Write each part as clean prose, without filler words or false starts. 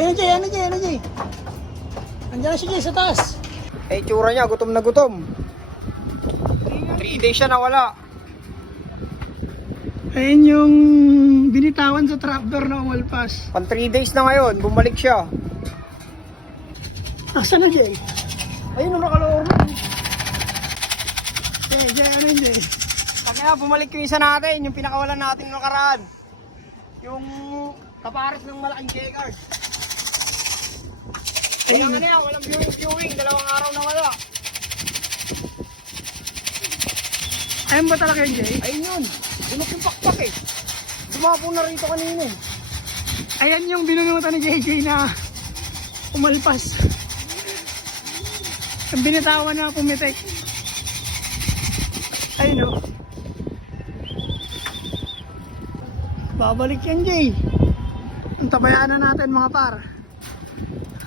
Ayun, Jay, ano, Jay, ano, Jay? Andiyan na si Jay sa taas. Eh, tsura niya, gutom na gutom. 3 days siya nawala. Ayun yung binitawan sa trapdoor na umalpas. Pan 3 days na ngayon, bumalik siya. Nasaan na, Jay? Ayun, nakaloor mo. Jay, ano yun, Jay? Kaya bumalik yung isa natin, yung pinakawalan natin ng nakaraan. Yung kapares ng malaking J-card. Ayun na yan, walang viewing, 2 araw na wala. Ayun ba talaga yun, Jay? Ayun yun, bunok yung pakpak eh. Dumapo na rito kanina eh. Ayan yung binunutan ni JJ na umalpas. Ang binitawan na pumitik. Ayun o. Babalik yan, Jay. Ang tabayanan natin mga par.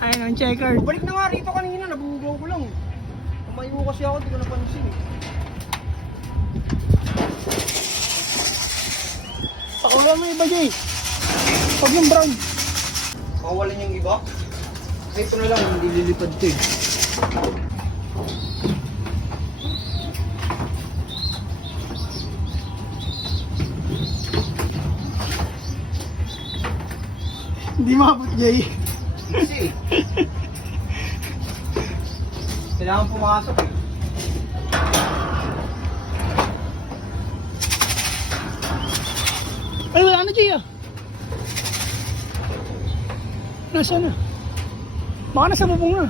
Ayun ang checker. Balik na nga rito kanina, nabugaw ko lang. Tumayo kasi ako, di ko napansin eh. Pakulan mo yung iba, Jay. Huwag yung brown. Makawalan yung iba? Ito na lang, hindi lilipad ito eh. Hindi maabot, Jay. Kasi kailangan pumasok eh. Ay, wala na, Jay ah. Nasaan na? Baka nasa bubong na.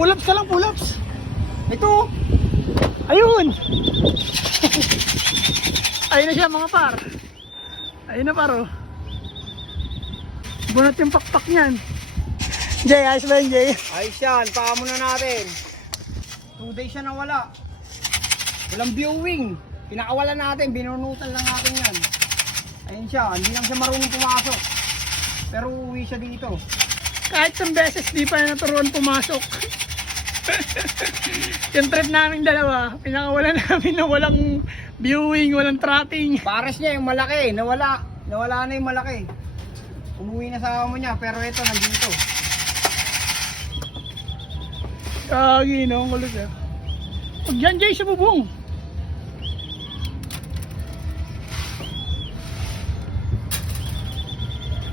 Pull-ups ka lang, pull-ups. Ito! Ayun! Ayun na siya mga par. Ayun na par oh. Bunot yung pakpak niyan. Jay, ayos ba yun, Jay? Ayos yan, paa muna natin. 2 days siya nawala. Walang viewing. Pinakawalan natin, binunutan lang natin yan. Ayun siya, hindi lang siya marunong pumasok. Pero uuwi siya dito. Kahit isang beses di pa naturuan pumasok. Yung trip namin dalawa, pinakawalan namin na walang viewing, walang tracking. Pares niya yung malaki, nawala. Nawala na yung malaki. Umuwi na sa amo niya, pero ito nandito. Kagi, no? Ang kulit eh. Huwag yan, Jay, sa bubong.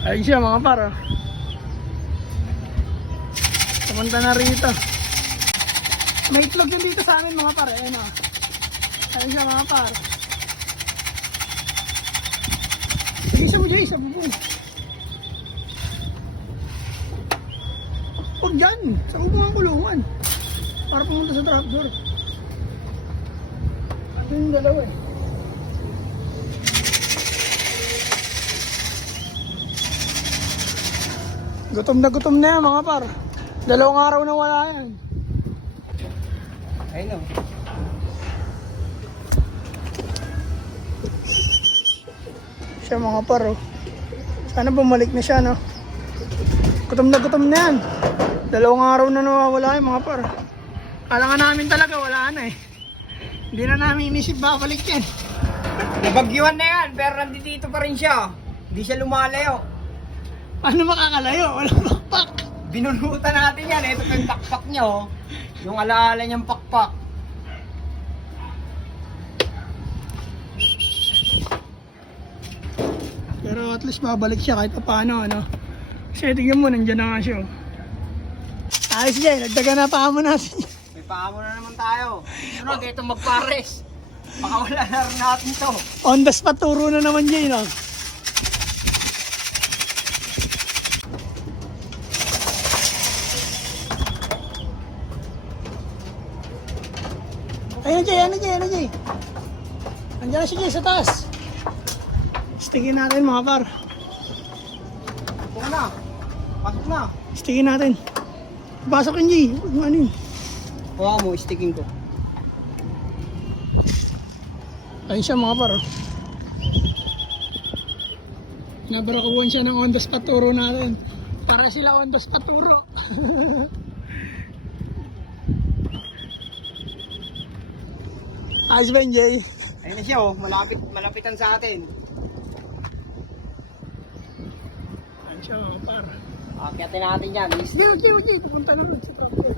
Ayun siya mga par oh. Pumunta na rito. May itlog din dito sa amin mga par. Ayun oh. Ayun siya mga par. Sige siya mo, Jay, sa bubong. Huwag dyan, sa bubong ang kulungan. Para pumunta sa trapdoor. Ito yung dalawa eh. Gutom na yan mga par. 2 araw na wala yan. Ayun o. Siya mga par oh. Sana bumalik na siya no. Gutom na yan. 2 araw na nawawala yan mga par. Alangan namin talaga wala na eh. Hindi na namin inisip babalik yan. Nabagyuhan na yan, pero nandito pa rin siya. Hindi siya lumalayo. Paano makakalayo? Walang pakpak. Binunutan natin yan. Ito pa yung pakpak niya oh. Yung alaala niyang pakpak. Pero at least babalik siya kahit paano ano. Kasi tingnan mo, nandiyan na nga siya oh. Ayos Jay, nagdaga na pa mo natin. May paamo na naman tayo. Sunod, ito magpares. Baka wala na rin natin to. On the spot turo na naman Jay no. Ayun Jay, ano Jay, ano Jay? Andiyan na si Jay sa taas. Stigin natin mga par. Pasok na. Pasok na. Stigin natin. Pasok yun Jay, huwag mo ano yun. Huwag mo, sticking ko. Ayun siya mga par. Nabarakuhan siya ng on the spot turo natin. Para sila on the spot turo. Ayos ba yun, Jay? Ayun na siya oh, malapitan sa atin. Siya mga par. Akyatin natin yan. Hindi. Pupunta na rin si tractor.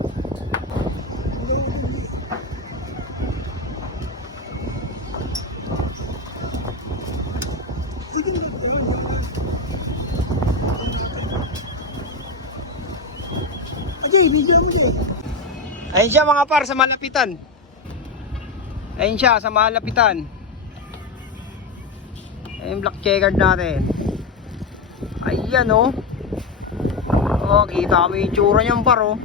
Ayun siya mga par sa malapitan. Ayun siya sa malapitan. Ayun black checkered natin. Ayan oh. Oh, kita mo yung tsura niyang par oh.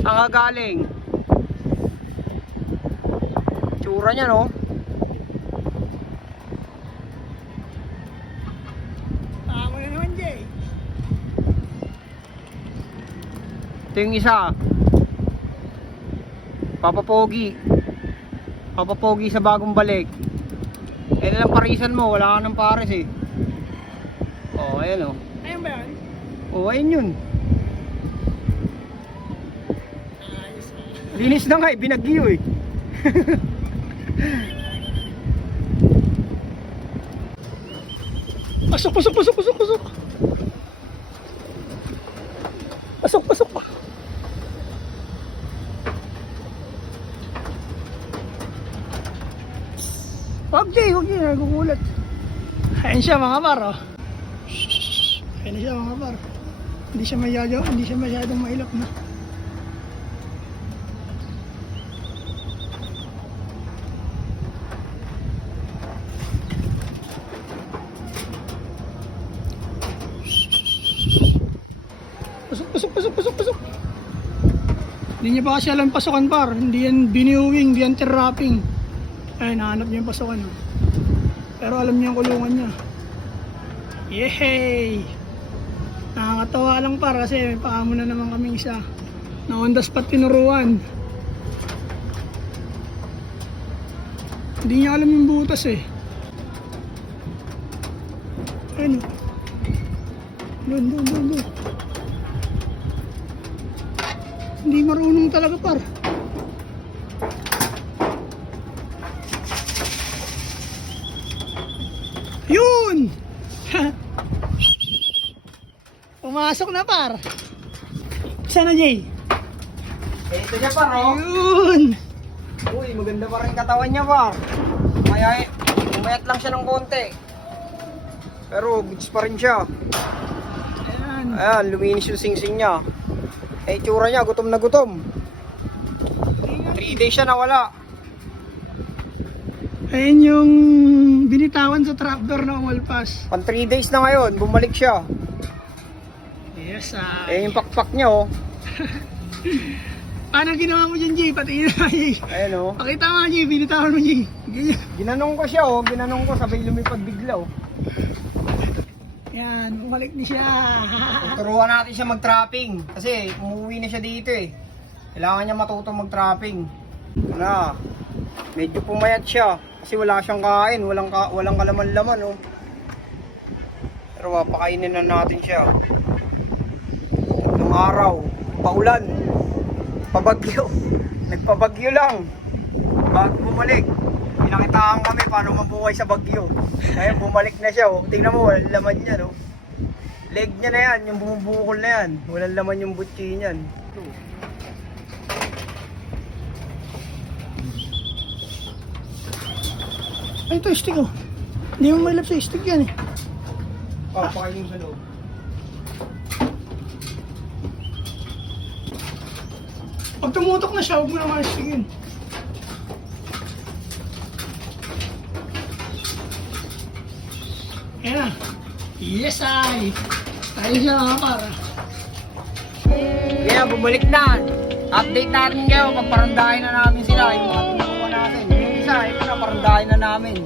Saan ka galing? Tsura niya no. Tama na naman, Jay. Ito yung isa. Papapogi sa bagong balik. Eh lang parisan mo, wala ka ng pares eh. Oh, ayan oh. Ayun ba yan? Oh, ayun yun. Ayos. Linis na nga eh, binagyo eh. Pasok. Pasok. Huwag Jay, nagugulat. Ayun siya mga par, oh. Ayun siya mga par. Hindi siya masyadong mailap na. Pasok. Hindi niya pa kasi alam pasokan par. Hindi yan biniuwing, hindi yan terrapping. Ay, nahanap niya yung pasokan. Oh. Pero alam niya yung kulungan niya. Yehey! Nakakatawa lang par kasi may paamo na naman kaming isa. Na on the spot tinuruan. Hindi niya alam yung butas eh. Ayun. Doon. Hindi marunong talaga par. Yun! Pumasok na par. Sana Jay? Eh, ito siya par oh. Yun! Uy, maganda pa rin katawan niya par. Umayat lang siya ng konti. Pero goods pa rin siya. Ayan. Ayan, luminis yung singsing niya. Eh, tsura niya, gutom na gutom. 3 days siya nawala. Ayan yung binitawan sa trapdoor na umalpas. Pang 3 days na ngayon, bumalik siya. Yes, Eh, yung pakpak niya oh. Paano ginawa mo dyan, Jay? Patingin na, Jay. Ayan oh. Pakita nga, Jay. Binitawan mo, Jay. Ganyan. Ginanong ko siya oh, sabay lumipad bigla oh. Yan, bumalik na siya. Turuan natin siya mag-trapping kasi umuwi na siya dito eh. Kailangan niya matutong mag-trapping. Na, medyo pumayat siya kasi wala siyang kain, walang kalaman-laman oh. Pero papakainin na natin siya. Tatlong araw, paulan, pabagyo. Nagpabagyo lang. Bago bumalik, pinakitaan kami paano mabuhay sa bagyo. Ngayon bumalik na siya oh. Tingnan mo, walang laman niya no. Leg niya na yan, yung bumubukol na yan. Walang laman yung butchi niyan. Ay, ito, stick oh. Hindi mo mailap sa stick yan eh. Papakain mo sa loob. Pag tumutok na siya, huwag mo naman stick yun. Ayan na. Yes, ay. Tayo siya mga para. Yeah, bumalik na. Update natin kayo, pagparandahin na namin sila. Yung mga pinakuha natin. Yung isa, ito na, parandahin na namin.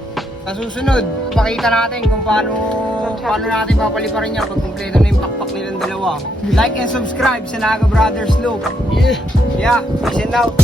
Sa susunod, pakita natin kung paano natin papaliparin niya pag kumpleto na yung pakpak nilang dalawa. Like and subscribe sa Naga Brothers Loop. Yeah. Yeah, peace and out.